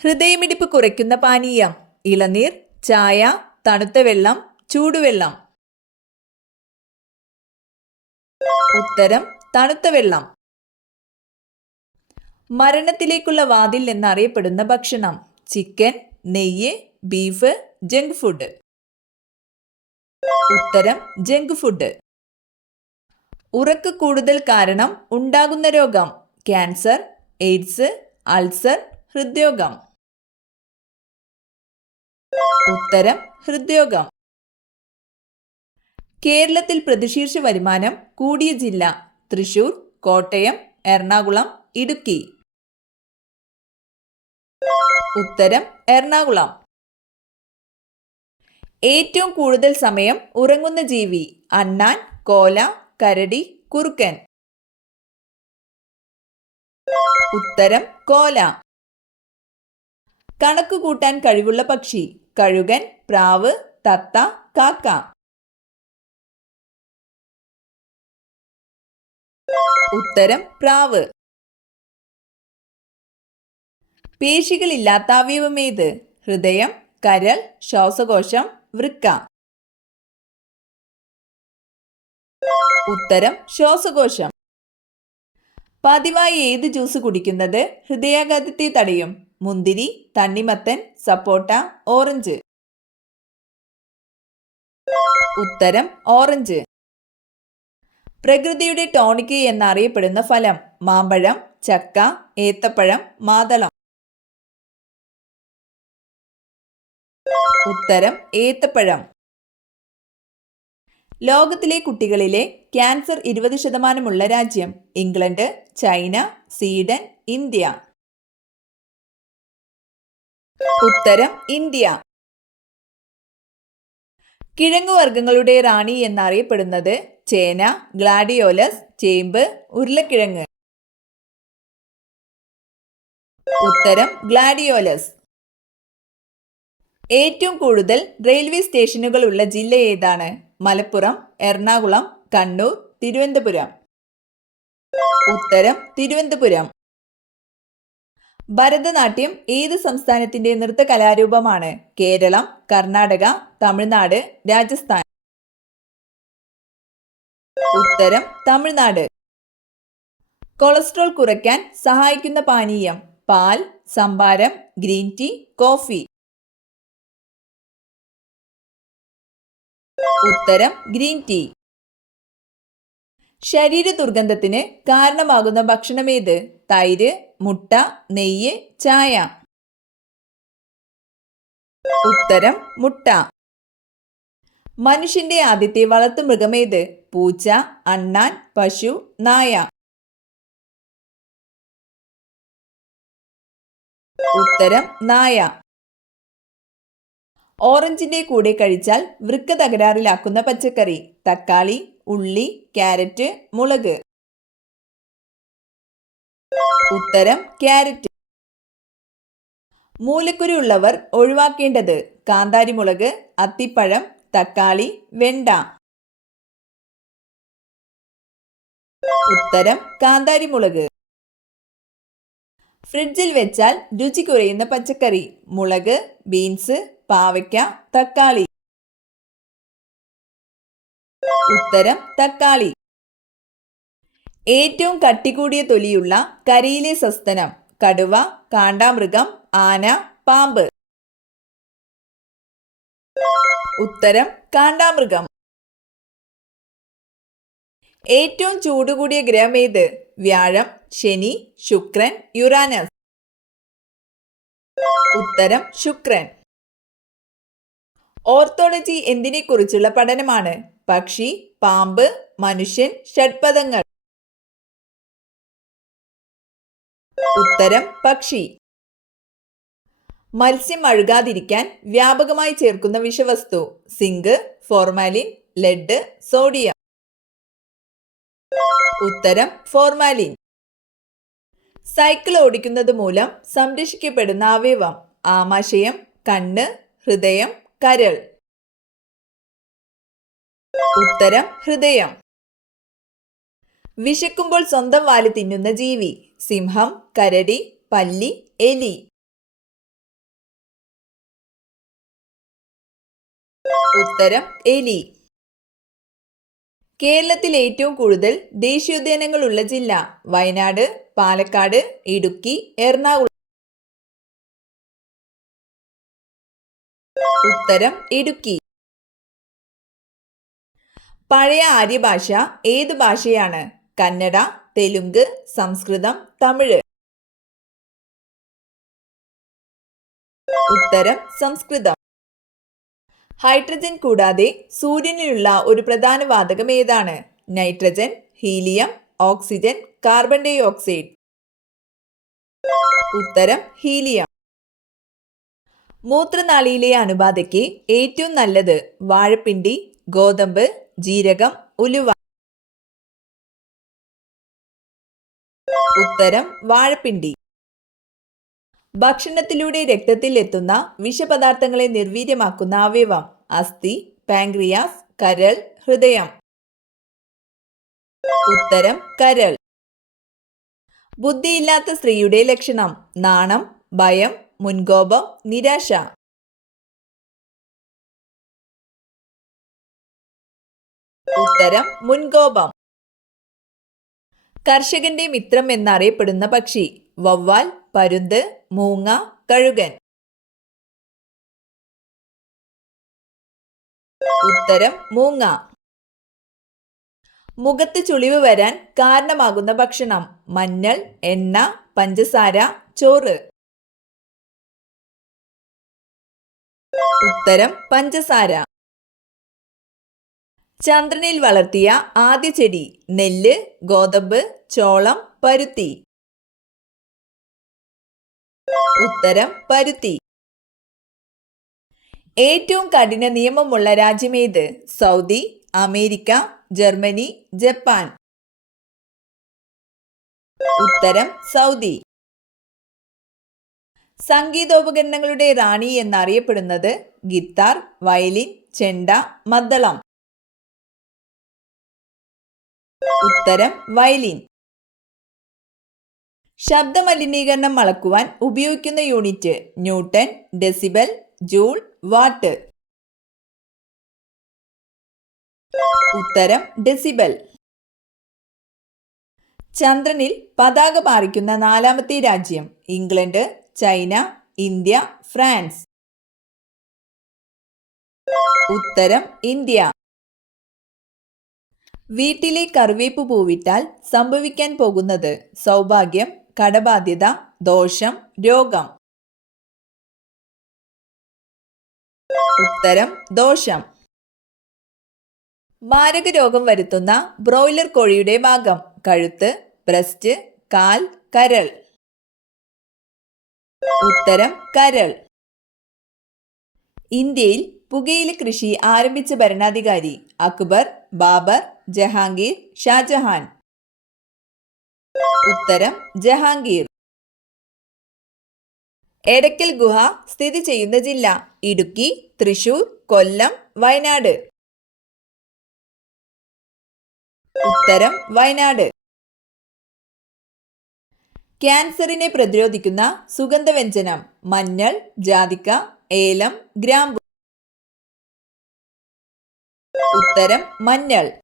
ഹൃദയമിടിപ്പ് കുറയ്ക്കുന്ന പാനീയം: ഇളനീർ, ചായ, തണുത്ത വെള്ളം, ചൂടുവെള്ളം. ഉത്തരം തണുത്ത വെള്ളം. മരണത്തിലേക്കുള്ള വാതിൽ എന്നറിയപ്പെടുന്ന ഭക്ഷണം: ചിക്കൻ, നെയ്യ്, ബീഫ്, ജങ്ക് ഫുഡ്. ഉത്തരം ജങ്ക് ഫുഡ്. ഉറക്ക് കൂടുതൽ കാരണം ഉണ്ടാകുന്ന രോഗം: ക്യാൻസർ, എയ്ഡ്സ്, അൾസർ, ഹൃദ്രോഗം. ഉത്തരം ഹൃദ്രോഗം. കേരളത്തിൽ പ്രതിശീർഷ വരുമാനം കൂടിയ ജില്ല: തൃശൂർ, കോട്ടയം, എറണാകുളം, ഇടുക്കി. ഉത്തരം എറണാകുളം. ഏറ്റവും കൂടുതൽ സമയം ഉറങ്ങുന്ന ജീവി: അണ്ണാൻ, കോല, കരടി, കുറുക്കൻ. ഉത്തരം കോല. കണക്ക് കൂട്ടാൻ കഴിവുള്ള പക്ഷി: കഴുകൻ, പ്രാവ്, തത്ത, കാക്ക. ഉത്തരം പ്രാവ്. പേശികളില്ലാത്ത അവയവമേത്? ഹൃദയം, കരൾ, ശ്വാസകോശം, വൃക്ക. ഉത്തരം ശ്വാസകോശം. പതിവായി ഏത് ജ്യൂസ് കുടിക്കുന്നത് ഹൃദയാഘാതത്തെ തടയും? മുന്തിരി, തണ്ണിമത്തൻ, സപ്പോട്ട, ഓറഞ്ച്. ഉത്തരം ഓറഞ്ച്. പ്രകൃതിയുടെ ടോണിക് എന്നറിയപ്പെടുന്ന ഫലം: മാമ്പഴം, ചക്ക, ഏത്തപ്പഴം, മാതളം. ഉത്തരം ഏത്തപ്പഴം. ലോകത്തിലെ കുട്ടികളിലെ ക്യാൻസർ 20% രാജ്യം: ഇംഗ്ലണ്ട്, ചൈന, സ്വീഡൻ, ഇന്ത്യ. ഉത്തരം ഇന്ത്യ. കിഴങ്ങുവർഗ്ഗങ്ങളുടെ റാണി എന്നറിയപ്പെടുന്നത്: ചേന, ഗ്ലാഡിയോലസ്, ചേമ്പ്, ഉരുളക്കിഴങ്ങ്. ഉത്തരം ഗ്ലാഡിയോലസ്. ഏറ്റവും കൂടുതൽ റെയിൽവേ സ്റ്റേഷനുകൾ ഉള്ള ജില്ല ഏതാണ്? മലപ്പുറം, എറണാകുളം, കണ്ണൂർ, തിരുവനന്തപുരം. ഉത്തരം തിരുവനന്തപുരം. ഭരതനാട്യം ഏത് സംസ്ഥാനത്തിന്റെ നൃത്ത കലാരൂപമാണ്? കേരളം, കർണാടക, തമിഴ്നാട്, രാജസ്ഥാൻ. ഉത്തരം തമിഴ്നാട്. കൊളസ്ട്രോൾ കുറയ്ക്കാൻ സഹായിക്കുന്ന പാനീയം: പാൽ, സംഭാരം, ഗ്രീൻ ടീ, കോഫി. ഉത്തരം ഗ്രീൻ ടീ. ശരീര ദുർഗന്ധത്തിന് കാരണമാകുന്ന ഭക്ഷണമേത്? തൈര്, മുട്ട, നെയ്യ്, ചായ. ഉത്തരം മുട്ട. മനുഷ്യന്റെ ആദ്യത്തെ വളർത്തുമൃഗമേത്? പൂച്ച, അണ്ണാൻ, പശു, നായ. ഉത്തരം നായ. ഓറഞ്ചിന്റെ കൂടെ കഴിച്ചാൽ വൃക്ക തകരാറിലാക്കുന്ന പച്ചക്കറി: തക്കാളി, ഉള്ളി, ക്യാരറ്റ്, മുളക്. ഉത്തരം ക്യാരറ്റ്. മൂലക്കുരു ഉള്ളവർ ഒഴിവാക്കേണ്ടത്: കാന്താരിമുളക്, അത്തിപ്പഴം, തക്കാളി, വെണ്ട. ഉത്തരം കാന്താരിമുളക്. ഫ്രിഡ്ജിൽ വെച്ചാൽ രുചി കുറയുന്ന പച്ചക്കറി: മുളക്, ബീൻസ്, പാവയ്ക്ക, തക്കാളി. ഉത്തരം തക്കാളി. ഏറ്റവും കട്ടികൂടിയ തൊലിയുള്ള കരയിലെ സസ്തനം: കടുവ, കാണ്ടാമൃഗം, ആന, പാമ്പ്. ഉത്തരം കാണ്ടാമൃഗം. ഏറ്റവും ചൂടുകൂടിയ ഗ്രഹം ഏത്? വ്യാഴം, ശനി, ശുക്രൻ, യുറാനസ്. ഉത്തരം ശുക്രൻ. ഓർത്തോളജി എന്തിനെക്കുറിച്ചുള്ള പഠനമാണ്? പക്ഷി, പാമ്പ്, മനുഷ്യൻ, ഷഡ്പദങ്ങൾ. ഉത്തരം പക്ഷി. മത്സ്യം അഴുകാതിരിക്കാൻ വ്യാപകമായി ചേർക്കുന്ന വിഷവസ്തു: സിങ്ക്, ഫോർമാലിൻ, ലെഡ്, സോഡിയം. ഉത്തരം ഫോർമാലിൻ. സൈക്കിൾ ഓടിക്കുന്നത് മൂലം സംരക്ഷിക്കപ്പെടുന്ന അവയവം: ആമാശയം, കണ്ണ്, ഹൃദയം, കരൾ. ഉത്തരം ഹൃദയം. വിശക്കുമ്പോൾ സ്വന്തം വാല് തിന്നുന്ന ജീവി: സിംഹം, കരടി, പല്ലി, എലി. ഉത്തരം എലി. കേരളത്തിൽ ഏറ്റവും കൂടുതൽ ദേശീയോദ്യാനങ്ങളുള്ള ജില്ല? വയനാട്, പാലക്കാട്, ഇടുക്കി, എറണാകുളം. ഉത്തരം ഇടുക്കി. പഴയ ആര്യഭാഷ ഏത് ഭാഷയാണ്? കന്നഡ, തെലുങ്ക്, സംസ്കൃതം, തമിഴ്. ഉത്തരം സംസ്കൃതം. ഹൈഡ്രജൻ കൂടാതെ സൂര്യനിലുള്ള ഒരു പ്രധാന വാതകം ഏതാണ്? Nitrogen, helium, oxygen, carbon dioxide. ഉത്തരം ഹീലിയം. മൂത്രനാളിയിലെ അണുബാധയ്ക്ക് ഏറ്റവും നല്ലത്? വാഴപ്പിണ്ടി, ഗോതമ്പ്, ജീരകം, ഉലുവ. ഉത്തരം വാഴപ്പിണ്ടി. ഭക്ഷണത്തിലൂടെ രക്തത്തിൽ എത്തുന്ന വിഷപദാർത്ഥങ്ങളെ നിർവീര്യമാക്കുന്ന അവയവം? അസ്ഥി, പാൻക്രിയാസ്, കരൾ, ഹൃദയം. ഉത്തരം കരൾ. ബുദ്ധിയില്ലാത്ത സ്ത്രീയുടെ ലക്ഷണം? നാണം, ഭയം, മുൻകോപം, നിരാശ. ഉത്തരം മുൻകോപം. കർഷകന്റെ മിത്രം എന്നറിയപ്പെടുന്ന പക്ഷി? വവ്വാൽ, പരുന്ത്, മൂങ്ങ, കഴുകൻ. ഉത്തരം മൂങ്ങ. മുഖത്ത് ചുളിവ് വരാൻ കാരണമാകുന്ന ഭക്ഷണം? മഞ്ഞൾ, എണ്ണ, പഞ്ചസാര, ചോറ്. ഉത്തരം പഞ്ചസാര. ചന്ദ്രനിൽ വളർത്തിയ ആദ്യ ചെടി? നെല്ല്, ഗോതമ്പ്, ചോളം, പരുത്തി. ഉത്തരം പരുത്തി. ഏറ്റവും കഠിന നിയമമുള്ള രാജ്യമേത്? Saudi, America, Germany, Japan. ഉത്തരം സൗദി. സംഗീതോപകരണങ്ങളുടെ റാണി എന്നറിയപ്പെടുന്നത്? ഗിത്താർ, വയലിൻ, ചെണ്ട, മദ്ദളം. ഉത്തരം വയലിൻ. ശബ്ദമലിനീകരണം അളക്കുവാൻ ഉപയോഗിക്കുന്ന unit? Newton, decibel, joule, what. ഉത്തരം ഡെസിബൽ. ചന്ദ്രനിൽ പതാക പാറിക്കുന്ന നാലാമത്തെ രാജ്യം? England, China, India, France. ഉത്തരം ഇന്ത്യ. വീട്ടിലെ കറിവേപ്പ് പൂവിട്ടാൽ സംഭവിക്കാൻ പോകുന്നത്? സൗഭാഗ്യം, കടബാധ്യത, ദോഷം, രോഗം. ഉത്തരം ദോഷം. മാരക രോഗം വരുത്തുന്ന ബ്രോയിലർ കോഴിയുടെ ഭാഗം? കഴുത്ത്, ബ്രസ്റ്റ്, കാൽ, കരൾ. ഉത്തരം കരൾ. ഇന്ത്യയിൽ പുകയില കൃഷി ആരംഭിച്ച ഭരണാധികാരി? അക്ബർ, ബാബർ, ജഹാംഗീർ, ഷാജഹാൻ. ഉത്തരം ജഹാംഗീർ. എടക്കൽ ഗുഹ സ്ഥിതി ചെയ്യുന്ന ജില്ല? ഇടുക്കി, തൃശൂർ, കൊല്ലം, വയനാട്. ഉത്തരം വയനാട്. ക്യാൻസറിനെ പ്രതിരോധിക്കുന്ന സുഗന്ധവ്യഞ്ജനം? മഞ്ഞൾ, ജാതിക്ക, ഏലം, ഗ്രാമ്പു. ഉത്തരം മഞ്ഞൾ.